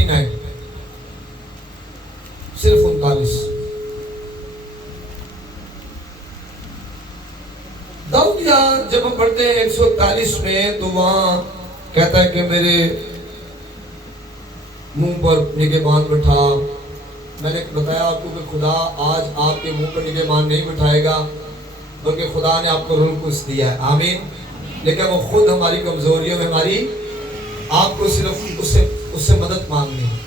39, सिर्फ 39। दाऊद यहाँ जब हम पढ़ते हैं 141 में, तो वहां कहता है कि मेरे मुंह पर निगहबान बैठा। मैंने बताया आपको कि खुदा आज आपके मुंह पर निगहबान नहीं बिठाएगा, बल्कि खुदा ने आपको रूह कुछ दिया है। आमीन। लेकिन वो खुद हमारी कमजोरियों में हमारी आपको सिर्फ उससे मदद मांगनी है।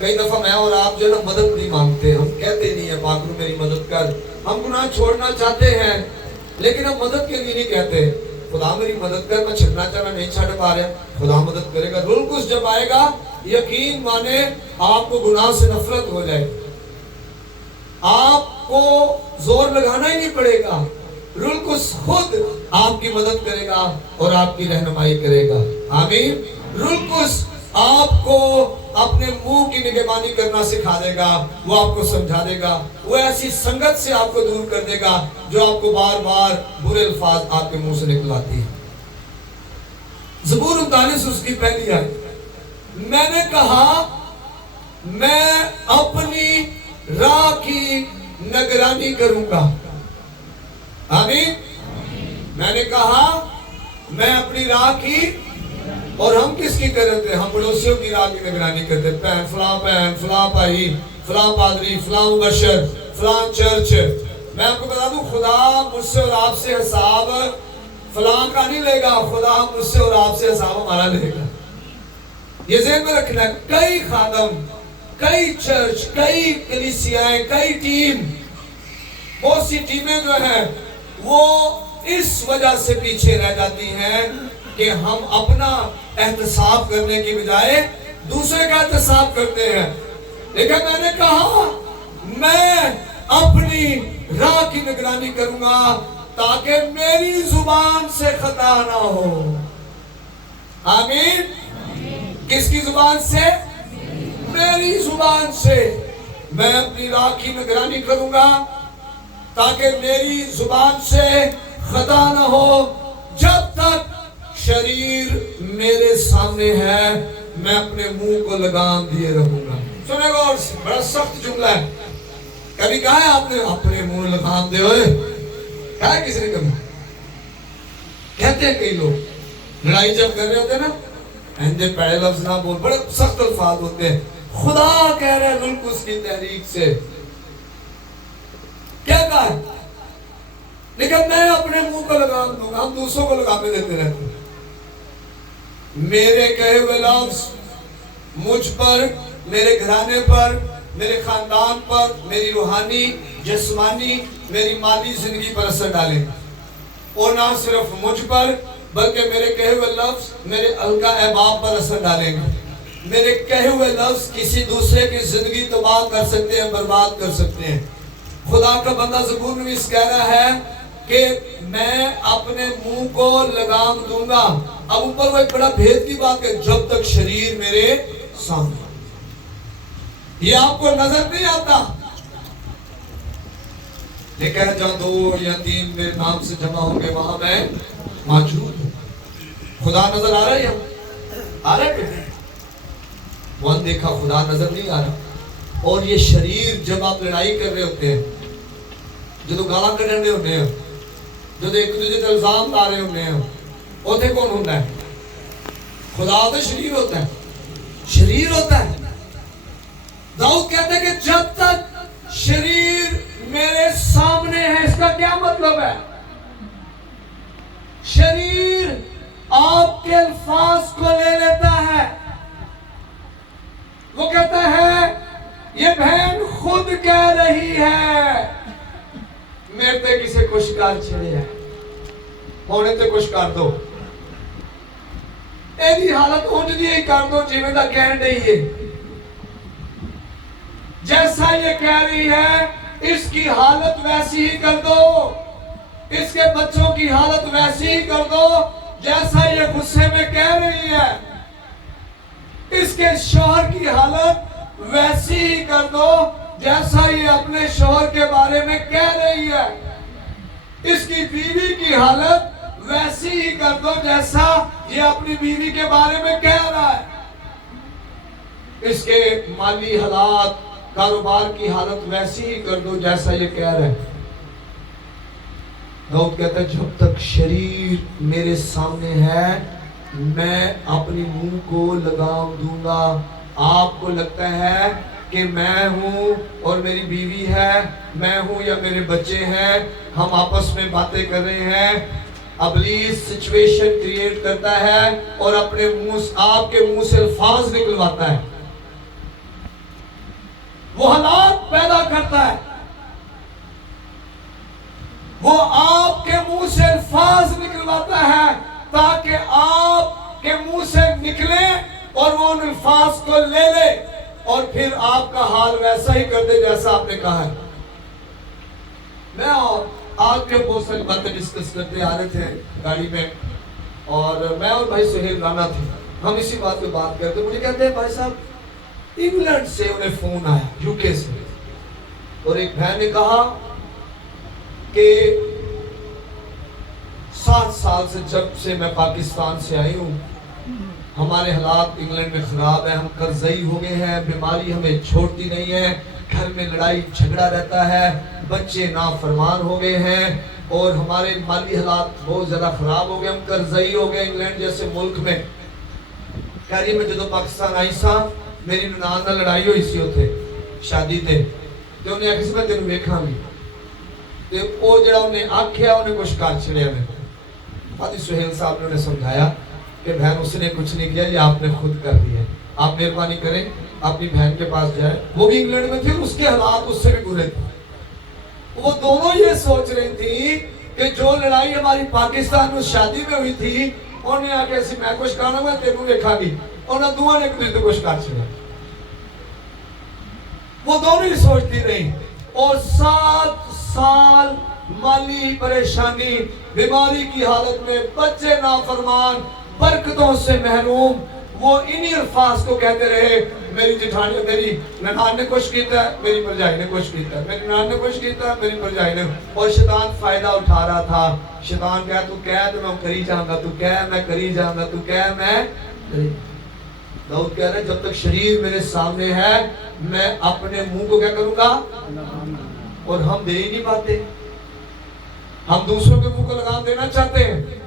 कई दफा मैं और आप जो ना मदद नहीं मांगते, हम कहते नहीं है पाकरू मेरी मदद कर। हम गुनाह छोड़ना चाहते हैं लेकिन हम मदद के लिए नहीं कहते खुदा मेरी मदद कर, मैं छिड़ना चाहना नहीं छड़ पा रहा, खुदा मदद करेगा। रूह कुछ जब आएगा, यकीन माने आपको गुनाह से नफरत हो जाएगी, आपको जोर लगाना ही नहीं पड़ेगा। रूह कुछ खुद आपकी मदद करेगा और आपकी रहनुमाई करेगा। आमीन। रूह कुछ आपको अपने मुंह की निगहबानी करना सिखा देगा, वो आपको समझा देगा, वो ऐसी संगत से आपको दूर कर देगा जो आपको बार बार बुरे अल्फाज आपके मुंह से निकलाती है। ज़बूर 39 उसकी पहली है, मैंने कहा मैं अपनी राह की निगरानी करूंगा। आमीन। मैंने कहा मैं अपनी राह की, और हम किसकी करते हैं? हम पड़ोसियों की राह की निगरानी करते हैं। बहन, फलां भाई, फलां पादरी, फलां मुबशर, फलां चर्च। मैं आपको बता दूं, खुदा मुझसे और आपसे हिसाब फलां का नहीं लेगा, खुदा मुझसे और आपसे हिसाब हमारा लेगा। ये ज़हन में रखना है। कई खादम, कई चर्च, कई कलीसियाएं, कई टीम, बहुत सी टीमें जो है वो इस वजह से पीछे रह जाती हैं कि हम अपना एहतसाब करने की बजाय दूसरे का एहतसाब करते हैं। लेकिन मैंने कहा मैं अपनी राह की निगरानी करूंगा ताकि मेरी जुबान से खता ना हो। आमीन। किसकी जुबान से? मेरी जुबान से। मैं अपनी राह की निगरानी करूंगा ताकि मेरी जुबान से खता ना हो। जब तक शरीर मेरे सामने है, मैं अपने मुंह को लगाम दिए रहूंगा। सुनेगा, और बड़ा सख्त जुमला है। कभी कहा है आपने अपने मुंह लगाम दे? कहा है किसी ने कभी? कहते हैं कई लोग, लड़ाई जब कर रहे होते ना, ऐसे पहले लफ्ज ना बोल, बड़े सख्त अल्फाज होते हैं। खुदा कह रहे हैं बिल्कुल उसकी तहरीक से, क्या कहा है? लेकिन मैं अपने मुंह को लगाम दूंगा। हम दूसरों को लगामे देते रहते हैं। मेरे कहे हुए लफ्ज मुझ पर, मेरे घराने पर, मेरे खानदान पर, मेरी रूहानी, जिस्मानी, मेरी माली जिंदगी पर असर डालेंगे। और ना सिर्फ मुझ पर, बल्कि मेरे कहे हुए लफ्ज मेरे अलका अहबाब पर असर डालेंगे। मेरे कहे हुए लफ्ज किसी दूसरे की जिंदगी तबाह कर सकते हैं, बर्बाद कर सकते हैं। खुदा का बंदा ज़बूर में इस कह रहा है कि मैं अपने मुंह को लगाम दूंगा। अब ऊपर वो एक बड़ा भेद की बात है, जब तक शरीर मेरे सामने। ये आपको नजर नहीं आता, लेकिन जहां 2 या 3 मेरे नाम से जमा होंगे वहां मैं मौजूद हूं। खुदा नजर आ रहा है? आ रहा है? वो देखा खुदा नजर नहीं आ रहा। और ये शरीर, जब आप लड़ाई कर रहे होते हैं, जो गाला कढ़ रहे होते हैं, जो एक दूसरे पर इल्जाम ला रहे होते हैं, उसे कौन होता है? खुदा तो शरीर होता है, शरीर होता है। दाऊद कहते हैं कि जब तक शरीर मेरे सामने है, इसका क्या मतलब है? शरीर आपके अल्फाज को ले लेता है। वो कहता है ये बहन खुद कह रही है मेरे ते किसी को शिकार छिड़े है, होने ते कुछ कर दो, एदी हालत उंजदी ही कर दो जिवें दा कह रही है। जैसा ये कह रही है इसकी हालत वैसी ही कर दो, इसके बच्चों की हालत वैसी ही कर दो जैसा ये गुस्से में कह रही है। इसके शौहर की हालत वैसी ही कर दो जैसा ये अपने शौहर के बारे में कह रही है। इसकी बीवी की हालत वैसी ही कर दो जैसा ये अपनी बीवी के बारे में कह रहा है। इसके माली हालात, कारोबार की हालत वैसी ही कर दो जैसा ये कह रहे हैं। दाऊद कहता है जब तक शरीर मेरे सामने है मैं अपनी मुंह को लगाम दूंगा। आपको लगता है कि मैं हूं और मेरी बीवी है, मैं हूं या मेरे बच्चे हैं, हम आपस में बातें कर रहे हैं। इब्लीस सिचुएशन क्रिएट करता है और अपने मुंह, आपके मुंह से अल्फाज निकलवाता है, वो हालात पैदा करता है, वो आपके मुंह से अल्फाज निकलवाता है ताकि आपके मुंह से निकले और वो उन अल्फाज को ले ले और फिर आपका हाल वैसा ही कर दे जैसा आपने कहा है। मैं और आज के बहुत सारी बातें डिस्कस करते आ रहे थे गाड़ी में, और मैं और भाई सुहेल राणा थे, हम इसी बात पे बात करते। मुझे कहते हैं भाई साहब इंग्लैंड से उन्हें फोन आया, यूके से, और एक बहन ने कहा कि 7 साल से जब से मैं पाकिस्तान से आई हूँ हमारे हालात इंग्लैंड में खराब है, हम कर्जई हो गए हैं, बीमारी हमें छोड़ती नहीं है, घर में लड़ाई झगड़ा रहता है, बच्चे नाफरमान हो गए हैं और हमारे माली हालात बहुत ज्यादा खराब हो गए, हम कर्जई हो गए इंग्लैंड जैसे मुल्क में। कह रही मैं जो पाकिस्तान आई सा मेरी ननान नाल लड़ाई हुई सी उथे शादी ते ते उन्हें आखी सी मैं तेन वेखांगी ते ओ जेड़ा उन्हें आख्या उन्हें कुछ कर छड़िया। मैं आदि सुहेल साहब ने उन्हें समझाया कि बहन उसने कुछ नहीं किया, ये आपने खुद कर दिया, आप मेहरबानी करें अपनी बहन के पास जाए। वो भी इंग्लैंड में थी, उसके हालात उससे भी बुरे थे। वो दोनों ये सोच रही थी कि जो लड़ाई हमारी पाकिस्तान में शादी में हुई थी उन्हें आके ऐसी मैं कुछ करना मैं तेनू देखांगी, उन्हें दोनों ने एक दूसरे कुछ कर छिड़ा। वो दोनों ही सोचती रही और 7 साल माली परेशानी, बीमारी की हालत में, बच्चे नाफरमान, बरकतों से महरूम। वो इन्हीं अल्फाज को कहते रहे, मेरी जिठानी, मेरी ननान ने कुछ किया, मेरी भरजाई ने कुछ किया, मेरी ननान ने कुछ किया, मेरी भरजाई ने। और शैतान फायदा उठा रहा था। शैतान कह तू कह तो मैं करी जाऊंगा, तू कह मैं करी जाऊंगा, तू कह मैं करी। दाऊद कह रहे जब तक शरीर मेरे सामने है मैं अपने मुंह को क्या करूंगा, और हम दे ही नहीं पाते। हम दूसरों के मुंह को लगाम देना चाहते हैं,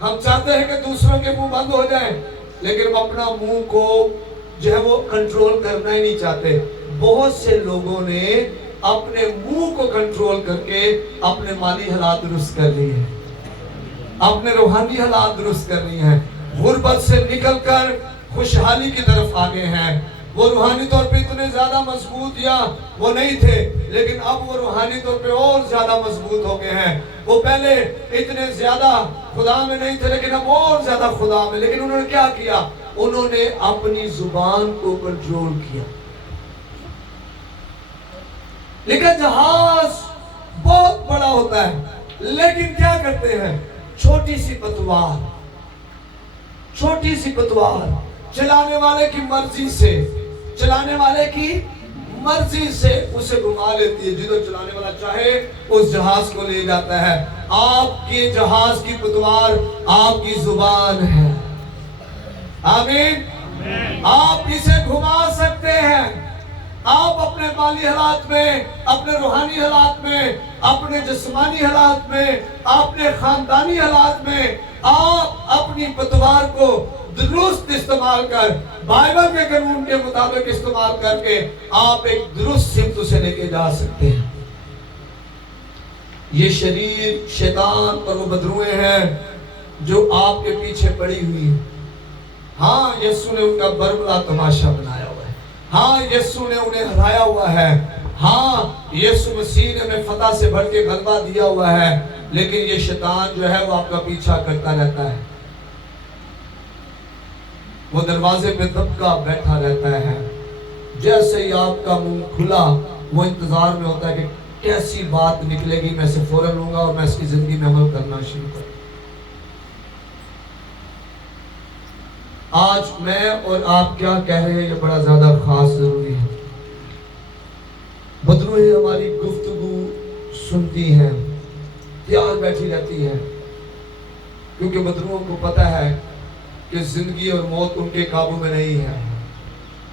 हम चाहते हैं कि दूसरों के मुंह बंद हो जाए, लेकिन हम अपना मुंह को जो है वो कंट्रोल करना ही नहीं चाहते। बहुत से लोगों ने अपने मुंह को कंट्रोल करके अपने माली हालात दुरुस्त कर लिए हैं, अपने रूहानी हालात दुरुस्त कर लिए हैं, गुर्बत से निकलकर खुशहाली की तरफ आ गए हैं। वो रूहानी तौर पे इतने ज्यादा मजबूत या वो नहीं थे, लेकिन अब वो रूहानी तौर पे और ज्यादा मजबूत हो गए हैं। वो पहले इतने ज्यादा खुदा में नहीं थे, लेकिन अब और ज्यादा खुदा में। लेकिन उन्होंने क्या किया, उन्होंने अपनी जुबान को कंट्रोल किया। लेकिन जहाज बहुत बड़ा होता है, लेकिन क्या करते हैं, छोटी सी पतवार चलाने वाले की मर्जी से, चलाने वाले की मर्जी से उसे घुमा लेती है। जिधर चलाने वाला चाहे उस जहाज को ले जाता है। आपके जहाज की पतवार आपकी जुबान है। आमीन। आप इसे घुमा सकते हैं। आप अपने माली हालात में, अपने रूहानी हालात में, अपने जिस्मानी हालात में, अपने खानदानी हालात में आप अपनी पतवार को दुरुस्त इस्तेमाल कर, बाइबल के कानून के मुताबिक इस्तेमाल करके आप एक दुरुस्त सिमत से लेके जा सकते हैं। ये शरीर शैतान और वो बदरुएं हैं जो आपके पीछे पड़ी हुई है। हाँ, यीशु ने उनका बरबला तमाशा बनाया हुआ है। हाँ, यीशु ने उन्हें हराया हुआ है। हाँ, यीशु मसीह ने उन्हें फतह से भर के गलबा दिया हुआ है। लेकिन ये शैतान जो है वो आपका पीछा करता रहता है। वो दरवाजे पे दबका बैठा रहता है। जैसे ही आपका मुंह खुला वो इंतजार में होता है कि कैसी बात निकलेगी, मैं इसे फौरन लूंगा और मैं इसकी जिंदगी में अमल करना शुरू करूं। आज मैं और आप क्या कह रहे हैं ये बड़ा ज्यादा खास जरूरी है। बदरूहें हमारी गुफ्तगू सुनती हैं, तैयार बैठी रहती हैं, क्योंकि बदरूहों को पता है कि जिंदगी और मौत उनके काबू में नहीं है।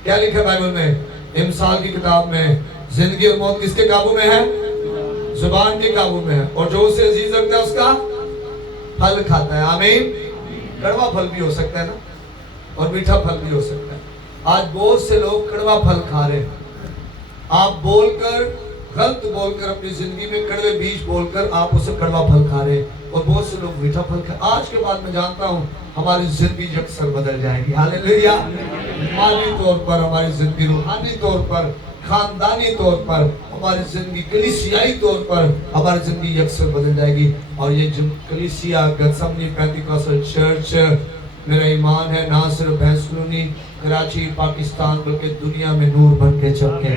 क्या लिखा है बाइबल में? इमसाल की किताब में, जिंदगी और मौत किसके काबू में है? जुबान के काबू में है, और जो उसे अजीज रखता है उसका फल खाता है। आमीन। कड़वा फल भी हो सकता है ना, और मीठा फल भी हो सकता है। आज बहुत से लोग कड़वा फल खा रहे हैं। आप बोलकर, गलत बोलकर, अपनी जिंदगी में कड़वे बीज बोलकर आप उसे कड़वा फल खा रहे हैं, और बहुत से लोग मीठा फल खा। आज के बाद मैं जानता हूं हमारी जिंदगी अक्सर बदल जाएगी। हालेलुया। माली तौर पर हमारी जिंदगी, रूहानी तौर पर, खानदानी तौर पर हमारी जिंदगी, कलीसियाई तौर पर हमारी जिंदगी अक्सर बदल जाएगी। और ये जो कलीसिया गथसेमनी पेंटिकॉस्टल चर्च, मेरा ईमान है, ना सिर्फ भैंसलूनी कराची पाकिस्तान बल्कि दुनिया में नूर बन के चमके।